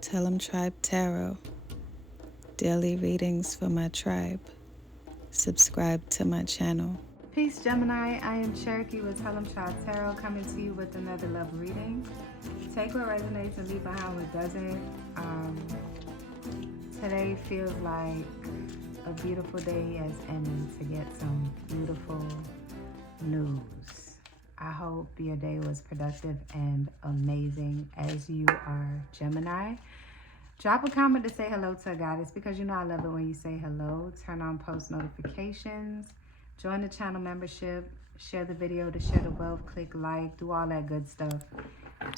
Tellemtribe Tarot. Daily readings for my tribe. Subscribe to my channel. Peace, Gemini. I am Cherokee with Tellemtribe Tarot, coming to you with another love reading. Take what resonates and leave behind what doesn't. Today feels like a beautiful day as any to get some beautiful news. I hope your day was productive and amazing as you are, Gemini. Drop a comment to say hello to a goddess, because you know I love it when you say hello. Turn on post notifications. Join the channel membership. Share the video to share the wealth. Click like. Do all that good stuff.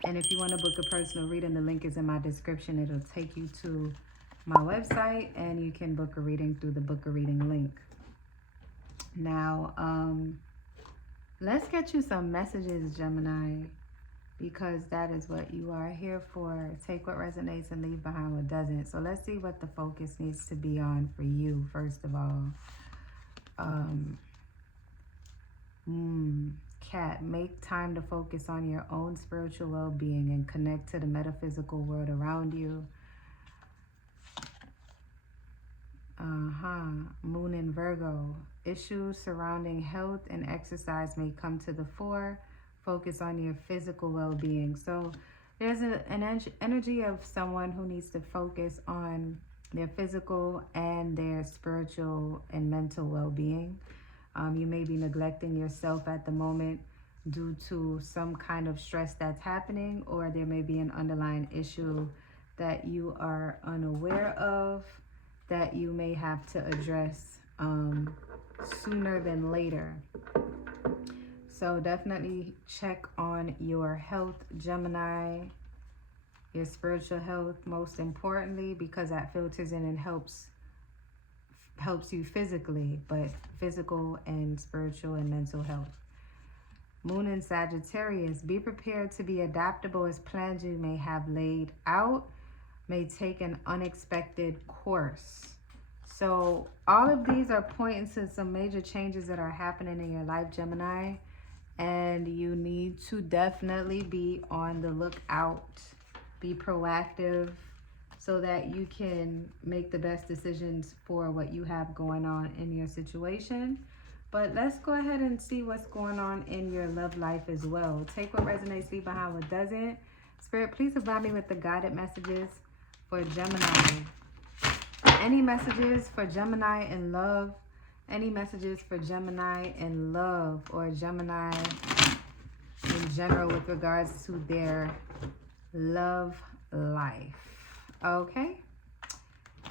And if you want to book a personal reading, the link is in my description. It'll take you to my website and you can book a reading through the book a reading link. Now, let's get you some messages, Gemini, because that is what you are here for. Take what resonates and leave behind what doesn't. So let's see what the focus needs to be on for you, first of all. Cat, make time to focus on your own spiritual well-being and connect to the metaphysical world around you. Moon in Virgo, issues surrounding health and exercise may come to the fore. Focus on your physical well-being. So there's an energy of someone who needs to focus on their physical and their spiritual and mental well-being. You may be neglecting yourself at the moment due to some kind of stress that's happening, or there may be an underlying issue that you are unaware of that you may have to address sooner than later. So definitely check on your health, Gemini, your spiritual health most importantly, because that filters in and helps you physically, but physical and spiritual and mental health. Moon in Sagittarius, be prepared to be adaptable as plans you may have laid out may take an unexpected course. So all of these are pointing to some major changes that are happening in your life, Gemini, and you need to definitely be on the lookout, be proactive, so that you can make the best decisions for what you have going on in your situation. But let's go ahead and see what's going on in your love life as well. Take what resonates, leave behind what doesn't. Spirit, please provide me with the guided messages for Gemini. Any messages for Gemini in love? Any messages for Gemini in love, or Gemini in general with regards to their love life? Okay.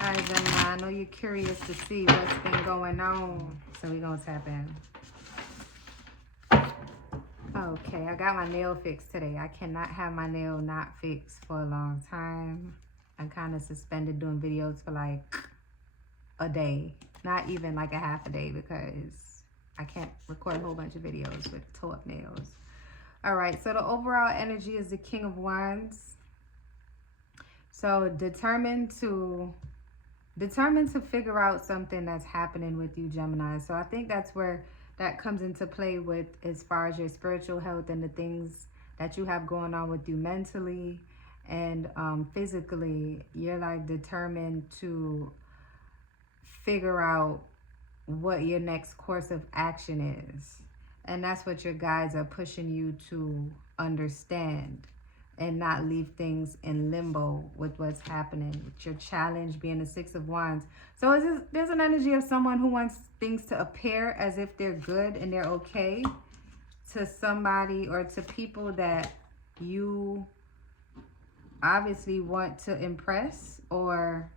All right, Gemini, I know you're curious to see what's been going on, so we're going to tap in. Okay, I got my nail fixed today. I cannot have my nail not fixed for a long time. I kind of suspended doing videos for like a day, not even like a half a day, because I can't record a whole bunch of videos with toe up nails. All right, so the overall energy is the King of Wands. So determined to figure out something that's happening with you, Gemini. So I think that's where that comes into play with, as far as your spiritual health and the things that you have going on with you mentally and physically. You're like determined to figure out what your next course of action is. And that's what your guides are pushing you to understand, and not leave things in limbo with what's happening. With your challenge being the Six of Wands. So there's an energy of someone who wants things to appear as if they're good and they're okay to somebody or to people that you obviously want to impress, or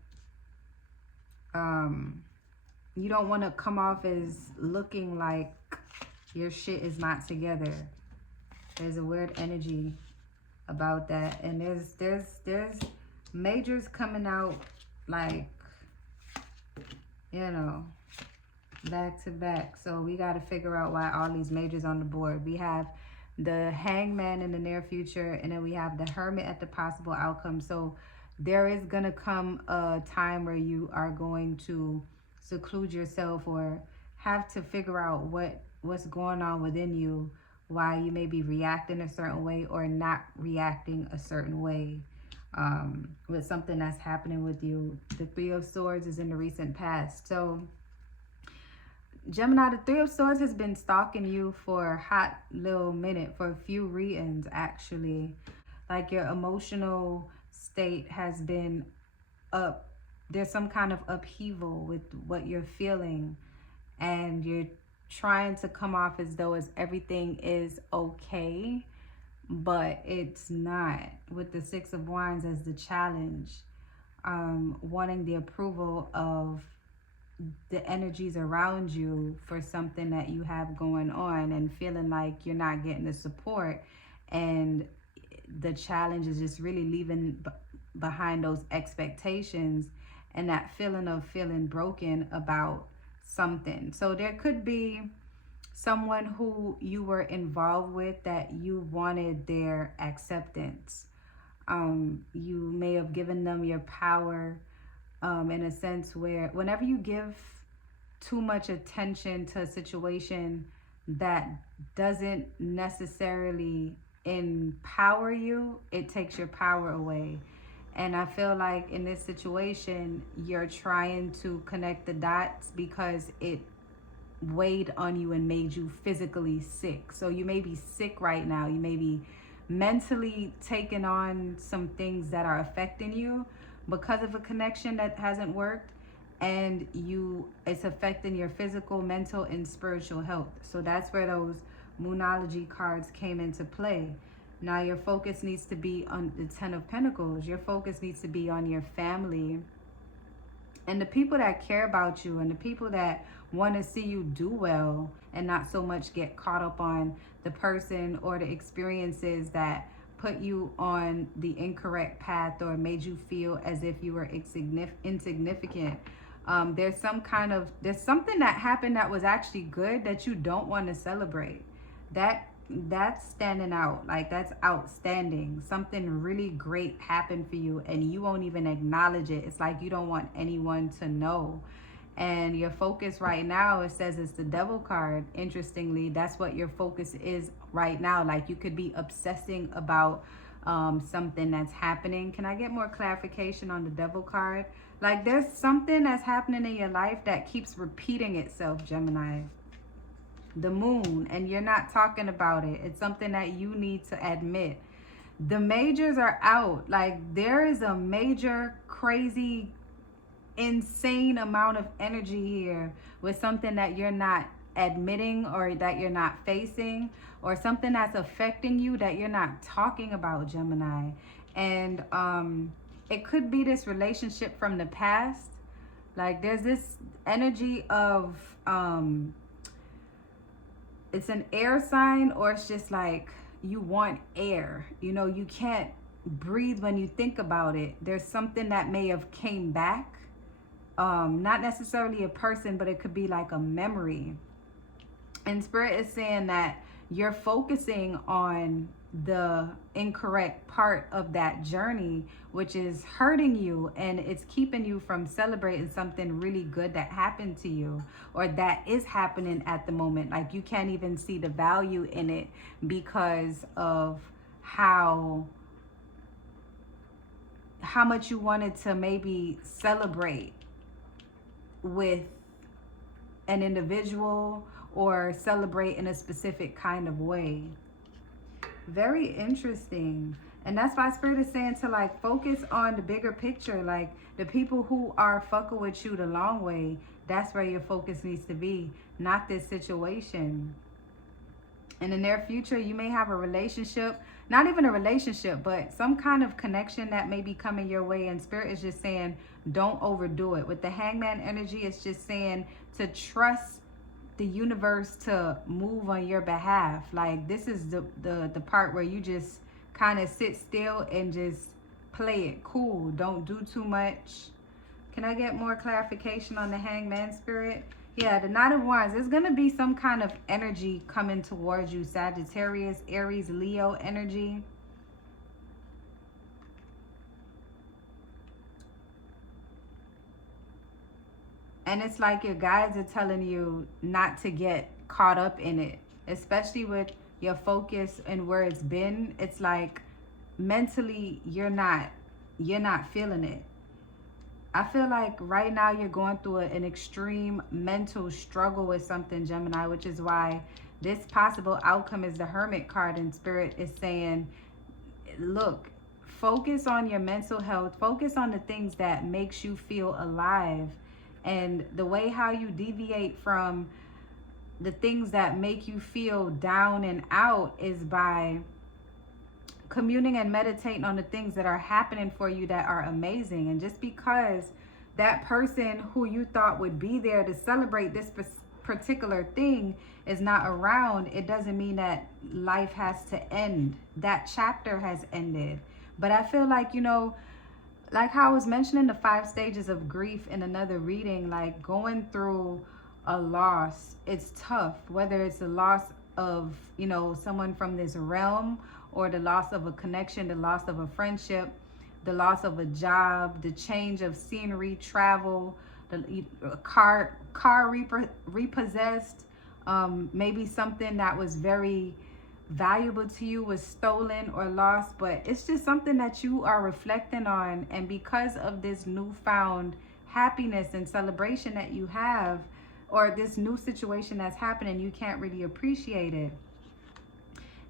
you don't want to come off as looking like your shit is not together. There's a weird energy about that, and there's majors coming out, like, you know, back to back. So we got to figure out why all these majors on the board. We have the Hangman in the near future, and then we have the Hermit at the possible outcome. So there is going to come a time where you are going to seclude yourself or have to figure out what's going on within you, why you may be reacting a certain way or not reacting a certain way. with something that's happening with you. The Three of Swords is in the recent past. So Gemini, the Three of Swords has been stalking you for a hot little minute, for a few reasons actually. Like your emotional state has been up. There's some kind of upheaval with what you're feeling, and you're trying to come off as though as everything is okay, but it's not. With the Six of Wands as the challenge, wanting the approval of the energies around you for something that you have going on, and feeling like you're not getting the support, and the challenge is just really leaving behind those expectations and that feeling of feeling broken about something. So there could be someone who you were involved with that you wanted their acceptance. You may have given them your power, in a sense where whenever you give too much attention to a situation that doesn't necessarily empower you, it takes your power away. And I feel like in this situation, you're trying to connect the dots because it weighed on you and made you physically sick. So you may be sick right now. You may be mentally taking on some things that are affecting you because of a connection that hasn't worked, and it's affecting your physical, mental, and spiritual health. So that's where those Moonology cards came into play. Now your focus needs to be on the Ten of Pentacles. Your focus needs to be on your family and the people that care about you, and the people that want to see you do well, and not so much get caught up on the person or the experiences that put you on the incorrect path or made you feel as if you were insignificant. There's something that happened that was actually good that you don't want to celebrate. That's standing out. Like, that's outstanding. Something really great happened for you and you won't even acknowledge it. It's like you don't want anyone to know. And your focus right now, it says it's the Devil card. Interestingly, that's what your focus is right now. Like, you could be obsessing about something that's happening. Can I get more clarification on the Devil card? Like, there's something that's happening in your life that keeps repeating itself, Gemini. The Moon, and you're not talking about it. It's something that you need to admit. The majors are out. Like, there is a major, crazy, insane amount of energy here with something that you're not admitting, or that you're not facing, or something that's affecting you that you're not talking about, Gemini. And it could be this relationship from the past. Like, there's this energy of it's an air sign, or it's just like you want air. You know, you can't breathe when you think about it. There's something that may have came back. Not necessarily a person, but it could be like a memory. And Spirit is saying that you're focusing on the incorrect part of that journey, which is hurting you, and it's keeping you from celebrating something really good that happened to you, or that is happening at the moment. Like, you can't even see the value in it because of how much you wanted to maybe celebrate with an individual, or celebrate in a specific kind of way. Very interesting. And that's why Spirit is saying to, like, focus on the bigger picture. Like, the people who are fucking with you the long way, that's where your focus needs to be, not this situation. In the near future, you may have a relationship, not even a relationship, but some kind of connection that may be coming your way. And Spirit is just saying, don't overdo it. With the Hangman energy, it's just saying to trust the universe to move on your behalf. Like, this is the part where you just kind of sit still and just play it cool. Don't do too much. Can I get more clarification on the Hangman, Spirit? Yeah, the Knight of Wands. There's going to be some kind of energy coming towards you. Sagittarius, Aries, Leo energy. And it's like your guides are telling you not to get caught up in it, especially with your focus and where it's been. It's like mentally you're not you're not feeling it. I feel like right now you're going through an extreme mental struggle with something, Gemini, which is why this possible outcome is the Hermit card, and Spirit is saying, look, focus on your mental health, focus on the things that makes you feel alive. And the way how you deviate from the things that make you feel down and out is by communing and meditating on the things that are happening for you that are amazing. And just because that person who you thought would be there to celebrate this particular thing is not around, it doesn't mean that life has to end. That chapter has ended. But I feel like, like how I was mentioning the 5 stages of grief in another reading, like going through a loss, it's tough, whether it's a loss of, someone from this realm, or the loss of a connection, the loss of a friendship, the loss of a job, the change of scenery, travel, the car repossessed, maybe something that was very valuable to you was stolen or lost. But it's just something that you are reflecting on, and because of this newfound happiness and celebration that you have, or this new situation that's happening, you can't really appreciate it.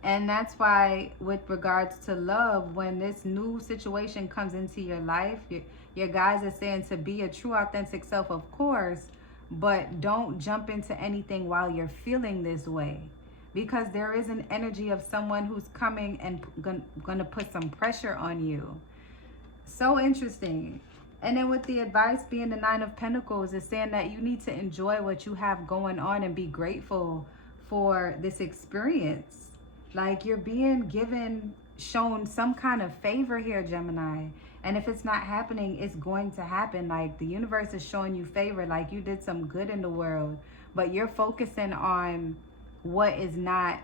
And that's why, with regards to love, when this new situation comes into your life, your guys are saying to be a true, authentic self, of course, but don't jump into anything while you're feeling this way, because there is an energy of someone who's coming and gonna put some pressure on you. So interesting. And then with the advice being the 9 of Pentacles, is saying that you need to enjoy what you have going on and be grateful for this experience. Like, you're being shown some kind of favor here, Gemini. And if it's not happening, it's going to happen. Like, the universe is showing you favor, like you did some good in the world, but you're focusing on what is not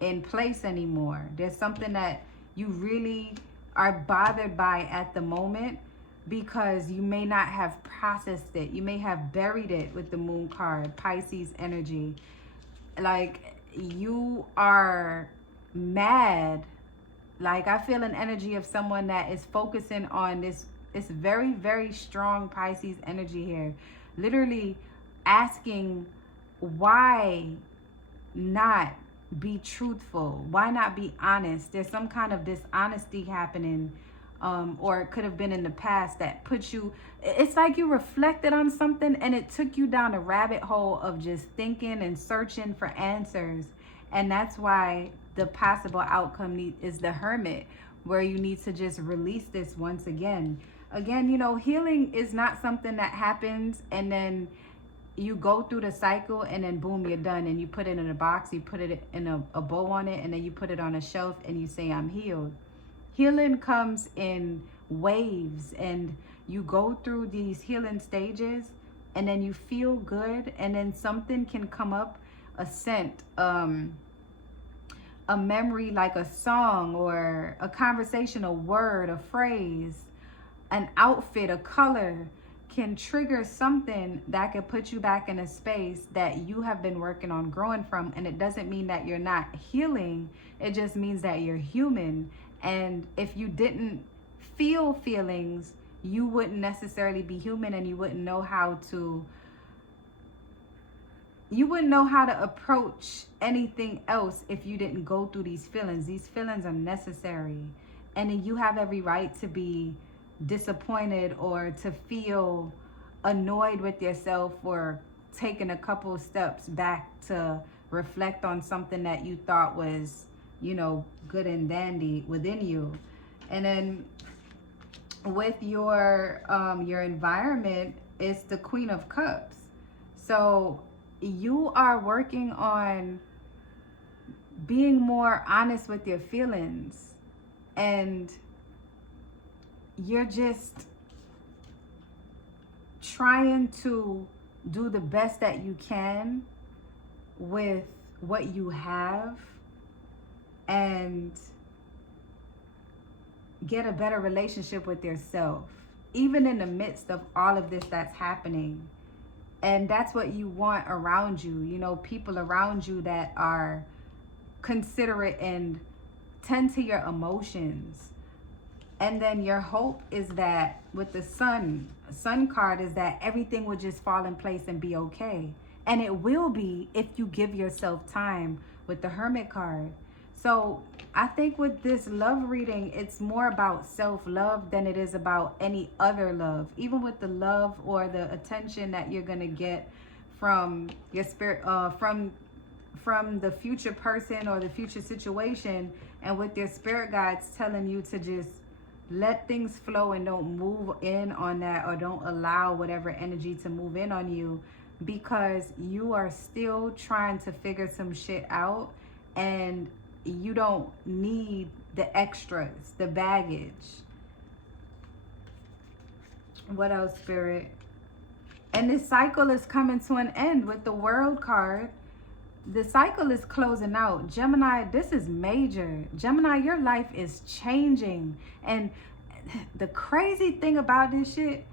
in place anymore. There's something that you really are bothered by at the moment, because you may not have processed it. You may have buried it with the Moon card, Pisces energy. Like, you are mad. Like, I feel an energy of someone that is focusing on this. It's very, very strong Pisces energy here. Literally asking, why not be truthful? Why not be honest? There's some kind of dishonesty happening. Or it could have been in the past that put you, it's like you reflected on something and it took you down a rabbit hole of just thinking and searching for answers. And that's why the possible outcome is the Hermit, where you need to just release this once again. Again, healing is not something that happens and then you go through the cycle and then boom, you're done, and you put it in a box, you put it in a bow on it, and then you put it on a shelf and you say, I'm healed. Healing comes in waves, and you go through these healing stages and then you feel good, and then something can come up, a scent, a memory, like a song or a conversation, a word, a phrase, an outfit, a color, can trigger something that could put you back in a space that you have been working on growing from. And it doesn't mean that you're not healing. It just means that you're human. And if you didn't feel feelings, you wouldn't necessarily be human, and you wouldn't know how to approach anything else if you didn't go through these feelings. These feelings are necessary. And you have every right to be disappointed or to feel annoyed with yourself for taking a couple steps back to reflect on something that you thought was, good and dandy within you. And then with your environment, it's the Queen of Cups. So you are working on being more honest with your feelings, and you're just trying to do the best that you can with what you have and get a better relationship with yourself, even in the midst of all of this that's happening. And that's what you want around you, people around you that are considerate and tend to your emotions. And then your hope is that with the sun card is that everything will just fall in place and be okay. And it will be if you give yourself time with the Hermit card. So I think with this love reading, it's more about self-love than it is about any other love. Even with the love or the attention that you're gonna get from your spirit, from the future person or the future situation, and with your spirit guides telling you to just let things flow and don't move in on that, or don't allow whatever energy to move in on you, because you are still trying to figure some shit out, and you don't need the extras, the baggage. What else, Spirit? And this cycle is coming to an end with the World card. The cycle is closing out. Gemini, this is major. Gemini, your life is changing. And the crazy thing about this shit,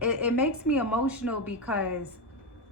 it makes me emotional because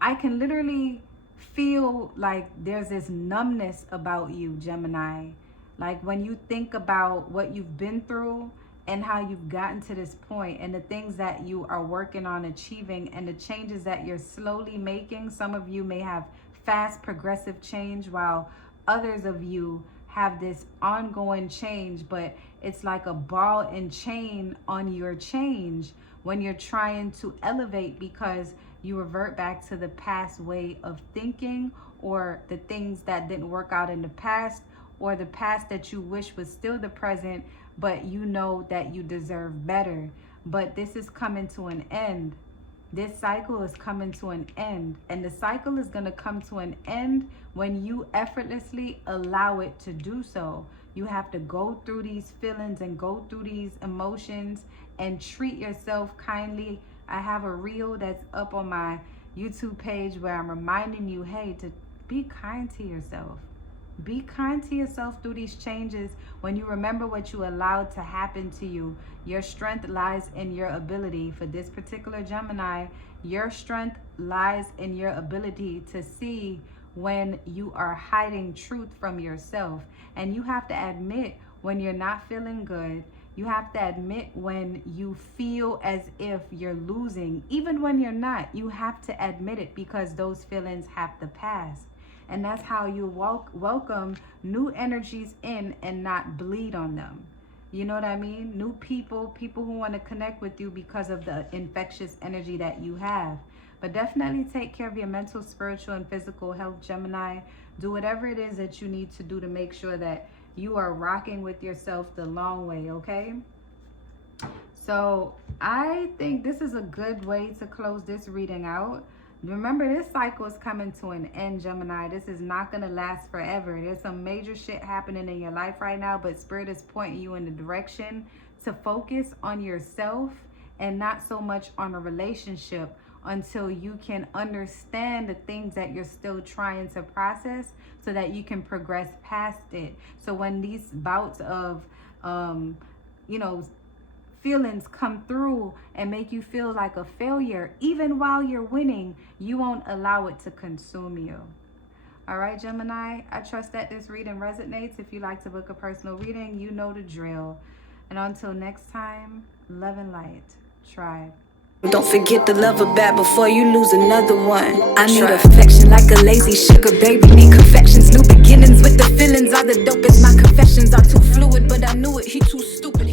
I can literally feel like there's this numbness about you, Gemini. Like when you think about what you've been through and how you've gotten to this point, and the things that you are working on achieving, and the changes that you're slowly making. Some of you may have fast progressive change, while others of you have this ongoing change, but it's like a ball and chain on your change when you're trying to elevate, because you revert back to the past way of thinking, or the things that didn't work out in the past, or the past that you wish was still the present, but you know that you deserve better. But this is coming to an end. This cycle is coming to an end, and the cycle is going to come to an end when you effortlessly allow it to do so. You have to go through these feelings and go through these emotions and treat yourself kindly. I have a reel that's up on my YouTube page where I'm reminding you, hey, to be kind to yourself. Be kind to yourself through these changes. When you remember what you allowed to happen to you, your strength lies in your ability. For this particular Gemini, your strength lies in your ability to see when you are hiding truth from yourself. And you have to admit when you're not feeling good. You have to admit when you feel as if you're losing. Even when you're not, you have to admit it, because those feelings have to pass. And that's how you welcome new energies in and not bleed on them. You know what I mean? New people who want to connect with you because of the infectious energy that you have. But definitely take care of your mental, spiritual, and physical health, Gemini. Do whatever it is that you need to do to make sure that you are rocking with yourself the long way, okay? So I think this is a good way to close this reading out. Remember, this cycle is coming to an end, Gemini. This is not going to last forever. There's some major shit happening in your life right now, but Spirit is pointing you in the direction to focus on yourself and not so much on a relationship, until you can understand the things that you're still trying to process, so that you can progress past it. So when these bouts of, feelings come through and make you feel like a failure, even while you're winning, you won't allow it to consume you. All right, Gemini, I trust that this reading resonates. If you like to book a personal reading, you know the drill. And until next time, love and light, Tribe. Don't forget to love her back before you lose another one. I need affection like a lazy sugar baby. Need confections, new beginnings with the feelings are the dopest. My confessions are too fluid, but I knew it. He too stupid.